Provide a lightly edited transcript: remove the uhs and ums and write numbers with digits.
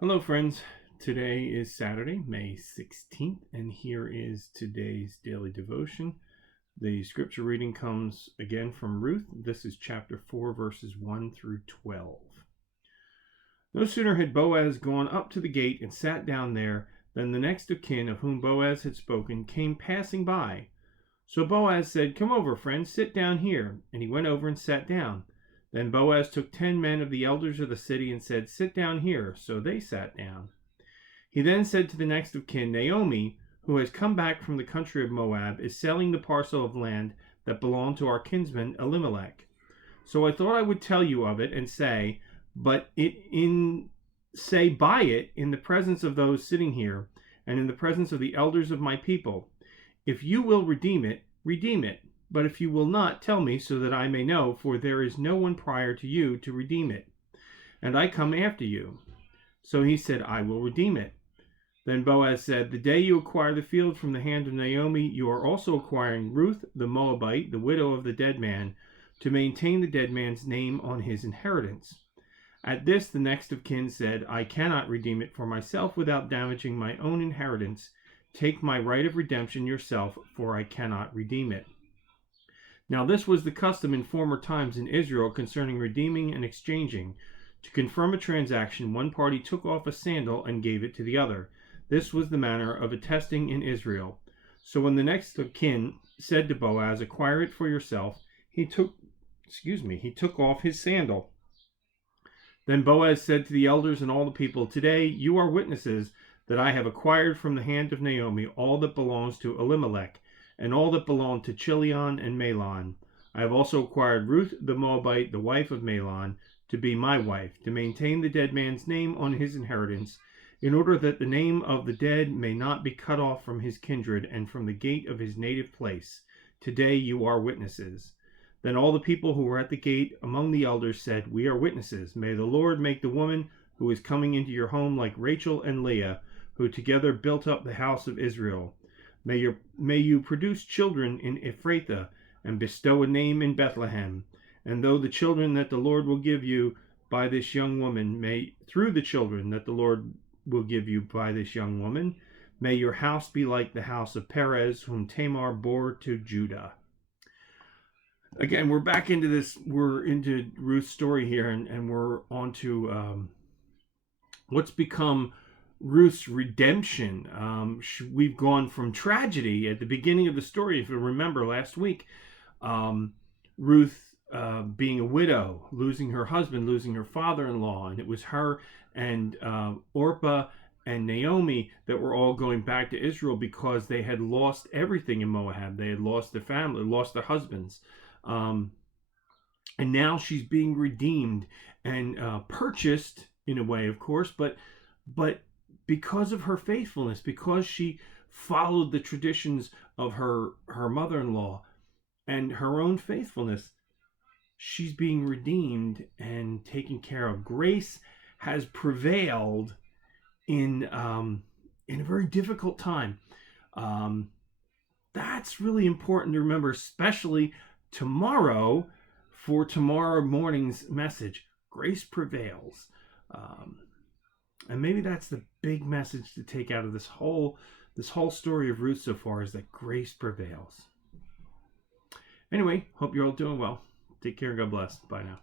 Hello, friends. Today is Saturday, May 16th, and here is today's daily devotion. The scripture reading comes again from Ruth. This is chapter 4, verses 1 through 12. No sooner had Boaz gone up to the gate and sat down there than the next of kin of whom Boaz had spoken came passing by. So Boaz said, "Come over, friend, sit down here." And he went over and sat down. Then Boaz took 10 men of the elders of the city and said, "Sit down here." So they sat down. He then said to the next of kin, "Naomi, who has come back from the country of Moab, is selling the parcel of land that belonged to our kinsman Elimelech. So I thought I would tell you of it and say, buy it in the presence of those sitting here and in the presence of the elders of my people. If you will redeem it, redeem it. But if you will not, tell me, so that I may know, for there is no one prior to you to redeem it, and I come after you." So he said, "I will redeem it." Then Boaz said, "The day you acquire the field from the hand of Naomi, you are also acquiring Ruth the Moabite, the widow of the dead man, to maintain the dead man's name on his inheritance." At this the next of kin said, "I cannot redeem it for myself without damaging my own inheritance. Take my right of redemption yourself, for I cannot redeem it." Now this was the custom in former times in Israel concerning redeeming and exchanging. To confirm a transaction, one party took off a sandal and gave it to the other. This was the manner of attesting in Israel. So when the next of kin said to Boaz, "Acquire it for yourself," he took off his sandal. Then Boaz said to the elders and all the people, "Today you are witnesses that I have acquired from the hand of Naomi all that belongs to Elimelech, and all that belonged to Chilion and Mahlon. I have also acquired Ruth the Moabite, the wife of Mahlon, to be my wife, to maintain the dead man's name on his inheritance, in order that the name of the dead may not be cut off from his kindred and from the gate of his native place. Today you are witnesses." Then all the people who were at the gate among the elders said, "We are witnesses. May the Lord make the woman who is coming into your home like Rachel and Leah, who together built up the house of Israel. May you produce children in Ephrathah, and bestow a name in Bethlehem. And through the children that the Lord will give you by this young woman, may your house be like the house of Perez, whom Tamar bore to Judah." Again, we're back into this. We're into Ruth's story here, and we're on to what's become Ruth's redemption. We've gone from tragedy at the beginning of the story, if you remember last week. Ruth being a widow, losing her husband, losing her father-in-law, and it was her and Orpah and Naomi that were all going back to Israel because they had lost everything in Moab. They had lost their family, lost their husbands. And now she's being redeemed and purchased in a way, of course, but because of her faithfulness, because she followed the traditions of her mother-in-law and her own faithfulness, she's being redeemed and taken care of. Grace has prevailed in a very difficult time. That's really important to remember, especially tomorrow, for tomorrow morning's message. Grace prevails. And maybe that's the big message to take out of this whole story of Ruth so far, is that grace prevails. Anyway, hope you're all doing well. Take care and God bless. Bye now.